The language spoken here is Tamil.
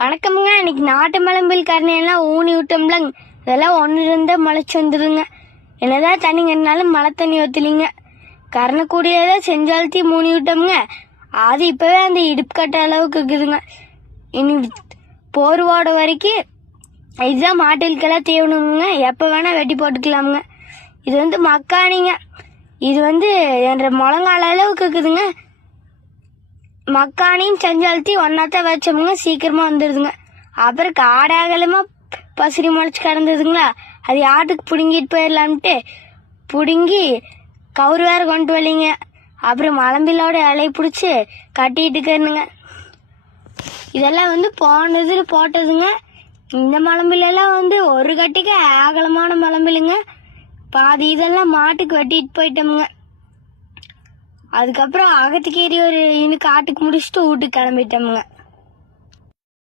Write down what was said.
வணக்கமுங்க. இன்னைக்கு நாட்டு மலம்பில் கருணையெல்லாம் ஊனி விட்டோம்லங்க. இதெல்லாம் ஒன்று இருந்தா முளைச்சி வந்துடுங்க. என்னதான் தண்ணி கட்டினாலும் மழை தண்ணி ஊற்றலிங்க. கரணை கூடியதான் செஞ்சாலத்தி மூணி விட்டோமுங்க. அது இப்பவே அந்த இடுப்பு கட்ட அளவுக்கு இருக்குதுங்க. இனி போர் ஓட வரைக்கும் இதுதான் மாட்டுக்கெல்லாம் தேவணுங்க. எப்போ வேணா வெட்டி போட்டுக்கலாமுங்க. இது மக்கானிங்க. இது என்ற முழங்கால அளவுக்கு இருக்குதுங்க. மக்கானையும் செஞ்சாலத்தி ஒன்னாத்தான் வச்சோமுங்க, சீக்கிரமா வந்துடுதுங்க. அப்புறம் காடாகலமா பசுரி முளைச்சு கிடந்ததுங்களா, அது ஆட்டுக்கு பிடுங்கிட்டு போயிடலாம்ட்டு பிடுங்கி கவுரு வேற கொண்டு வரலிங்க. அப்புறம் மலம்பிலோட இலையை பிடிச்சி கட்டிட்டு இருக்கணுங்க. இதெல்லாம் போனதுல போட்டதுங்க. இந்த மலம்பிலெல்லாம் ஒரு கட்டிக்கு அகலமான மலம்பிலுங்க. பாதி இதெல்லாம் மாட்டுக்கு வெட்டிட்டு போயிட்டோமுங்க. அதுக்கப்புறம் அகத்துக்கேறி ஒரு காட்டுக்கு முடிச்சுட்டு வீட்டுக்கு கிளம்பிட்டோமுங்க.